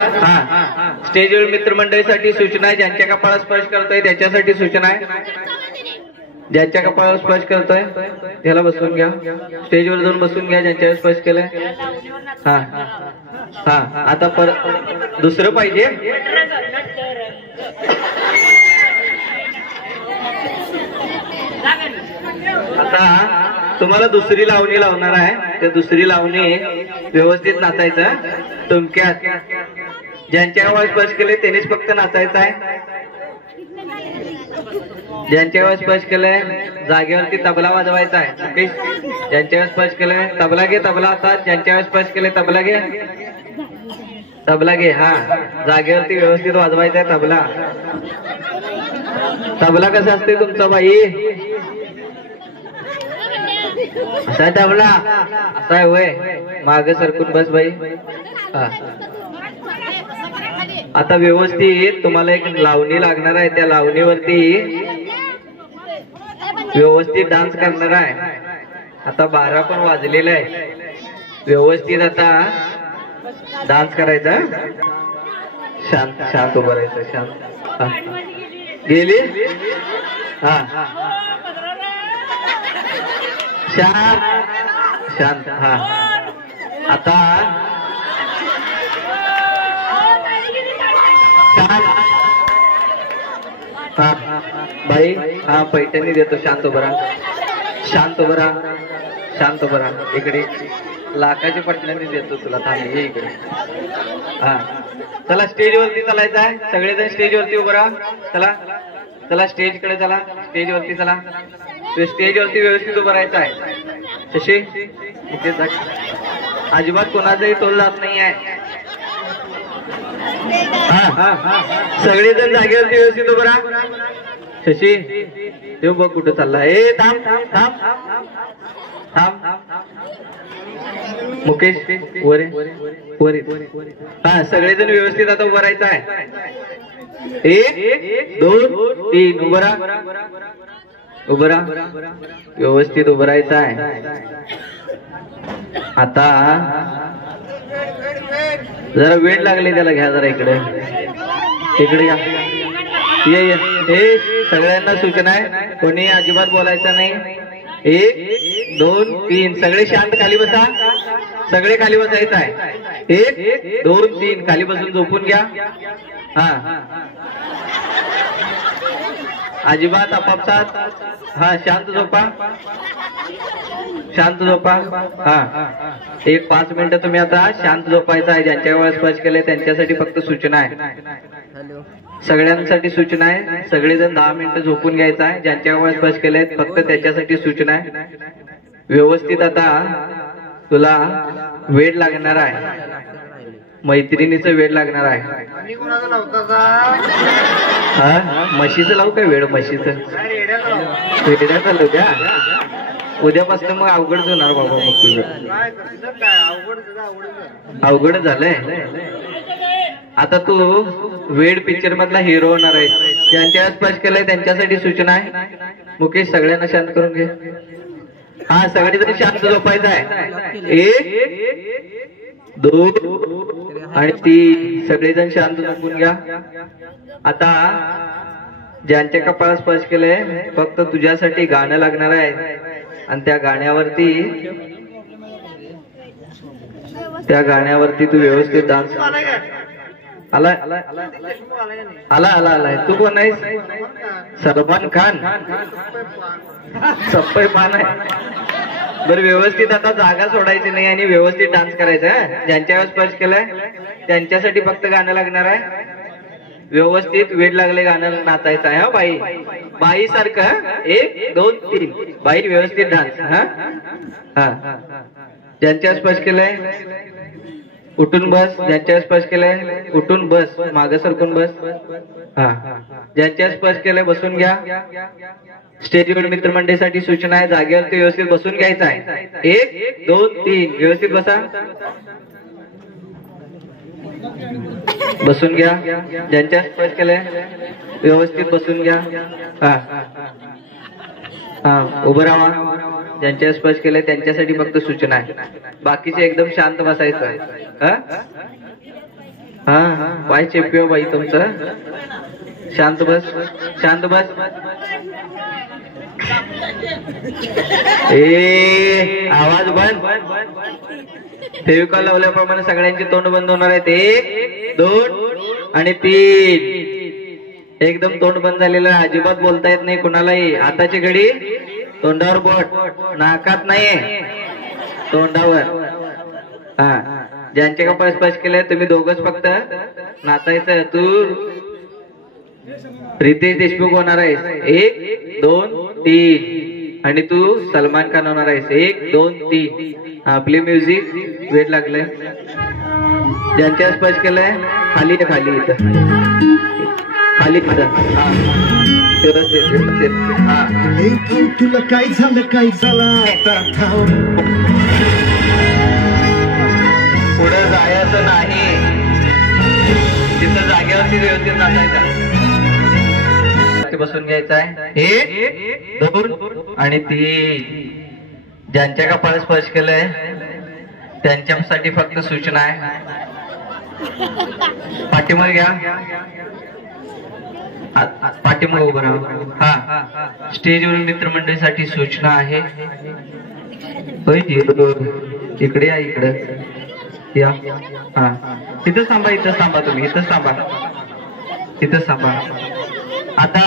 हा स्टेजवर मित्रमंडळीसाठी सूचना आहे. ज्यांच्या कपाळात स्पर्श करतोय त्याच्यासाठी सूचना आहे. ज्यांच्या कपाळावर स्पर्श करतोय त्याला बसून घ्या. स्टेजवर जाऊन बसून घ्या ज्यांच्यावर स्पर्श केलाय. हा हा आता दुसरं पाहिजे. आता तुम्हाला दुसरी लावणी लावणार आहे. त्या दुसरी लावणी व्यवस्थित नाचायचं. तुमक्यात ज्यांच्यावर स्पर्श केले त्यांनीच फक्त नाचायचं आहे. ज्यांच्यावर स्पर्श केलंय जागेवरती तबला वाजवायचा आहे. ज्यांच्यावर स्पर्श केलंय तबला घे. तबला आता ज्यांच्यावर स्पर्श केले तबला घे. तबला घे. हा जागेवरती व्यवस्थित वाजवायचा आहे तबला. तबला कसा असते तुमचा बाई? असा आहे तबला. असा आहे होय. मागे सरकून बस बाई. हा आता व्यवस्थित तुम्हाला एक लावणी लागणार आहे. त्या लावणीवरती व्यवस्थित डान्स करणार आहे. आता 12 पण वाजलेला आहे. व्यवस्थित आता डान्स करायचा. शांत शांत उभं राहायचं. शांत गेली. हा शांत शांत. हा आता हा बाई. हा पैठणी देतो. शांत उभं राहा. शांत उभं राहा. शांत उभं राहा. इकडे लाखाची पटणी देतो तुला. थांब ये इकडे. हा चला स्टेजवरती चालायचं आहे. सगळेजण स्टेजवरती उभं राहा. चला चला स्टेजकडे चला. स्टेजवरती चला. स्टेजवरती व्यवस्थित उभं राहायचं आहे. शशी इथे अजिबात कोणाचाही तोल जात नाही आहे. सगळेजण जागेवरती व्यवस्थित उभं राहा. शशी देव बघ कुठं चालला. ए थांब थांब थांब. मुकेश वर वर. हा सगळेजण व्यवस्थित आता उभं राहायचं आहे. 1 2 3 उभं राहा. उभं राहा. व्यवस्थित उभं राहायचं आहे. आता जरा वेळ लागले त्याला. घ्या जरा इकडे. इकडे या. ये हे सगळ्यांना सूचना आहे. कोणी अजिबात बोलायचं नाही. 1 2 3 सगळे शांत खाली बसा. सगळे खाली बसायचं आहे. 1 2 3 खाली बसून झोपून घ्या. हा अजिबात आपापसात. हा शांत झोपा. शांत झोपा. हा 1-5 मिनिटं तुम्ही आता शांत झोपायचं आहे. ज्यांच्यावर स्पर्श केले त्यांच्यासाठी फक्त सूचना आहे. सगळ्यांसाठी सूचना आहे. सगळेजण 10 मिनिटं झोपून घ्यायचं आहे. ज्यांच्यावर स्पर्श केले फक्त त्याच्यासाठी सूचना आहे. व्यवस्थित आता तुला वेळ लागणार आहे. मैत्रिणीचं वेळ लागणार आहे. हा म्हशीचं लावू काय वेळ? म्हशीचं वेड्या चालू द्या. उद्यापासून मग अवघड होणार बाबा. मग तुझं अवघड झालंय. आता तू वेड पिक्चर मधला हिरो होणार आहे. ज्यांच्या स्पर्श केलाय त्यांच्यासाठी सूचना आहे. मुकेश सगळ्यांना शांत करून घे. हा सगळेजण शांत झोपायचं आहे. 1 2 आणि 3 सगळेजण शांत झोपून घ्या. आता ज्यांच्या कपाळात स्पर्श केलंय फक्त तुझ्यासाठी गाणं लागणार आहे. आणि त्या गाण्यावरती तू व्यवस्थित डान्स. आलाय आलाय. तू कोण आहेस? सलमान खान. सप्पई पान आहे. बरं व्यवस्थित आता जागा सोडायची नाही आणि व्यवस्थित डान्स करायचा. ज्यांच्यावर स्पर्श केलाय त्यांच्यासाठी फक्त गाणं लागणार आहे. व्यवस्थित वेळ लागले गाणं नाचायचं आहे. हा बाई बाई सारखं. 1 2 3 बाई व्यवस्थित डान्स. हा हा ज्यांच्यावर स्पर्श केलाय उठून बस. ज्यांच्यावर स्पर्श केलाय उठून बस. मागे सरकून बस. हा ज्यांच्यावर स्पर्श केलाय बसून घ्या. स्टेजवर मित्रमंडळीसाठी सूचना आहे. जागेवरती व्यवस्थित बसून घ्यायचं आहे. 1 2 3 व्यवस्थित बसा. बसून घ्या. ज्यांच्या स्पर्श केलाय व्यवस्थित बसून घ्या. हा हा उभं राहा. ज्यांच्या स्पर्श केले त्यांच्यासाठी फक्त सूचना आहे. बाकीचे एकदम शांत बसायचं. हा पाय चेपिओ बाई तुमचं. शांत बस शांत बस. ए आवाज बंद. फेविकॉल लावल्याप्रमाणे सगळ्यांची तोंड बंद होणार आहेत. 1 2 आणि 3. एकदम तोंड बंद झालेलं, अजिबात बोलता येत नाही कुणालाही. हाताची घडी तोंडावर बोट, नाकात नाहीये तोंडावर. हा ज्यांचे कपाळ स्पर्श केले तुम्ही दोघच फक्त नाचायचं. तू रितेश देशमुख होणार आहेस. 1 2 3 आणि तू सलमान खान होणार आहेस. 1 2 3. आपली म्युझिक वेट लागलंय. ज्यांच्या स्पर्श केलंय खाली खाली इथं खाली इथं. तुला काय झालं काय झालं पुढे जायचं नाही, तिथं जागेवरती व्यवस्थित नाचायचा. बसून घ्यायचा आहे. 1 2 आणि 3. ज्यांच्या कपाळ स्पर्श केलंय त्यांच्यासाठी फक्त सूचना आहे. पाठीमागे घ्या, पाठीमागे उभं राहा. हा स्टेजवरील मित्रमंडळीसाठी सूचना आहे. इकडे या, इकडे या. हा इथंच थांबा, इथंच थांबा, तुम्ही इथंच थांबा, इथंच थांबा. आता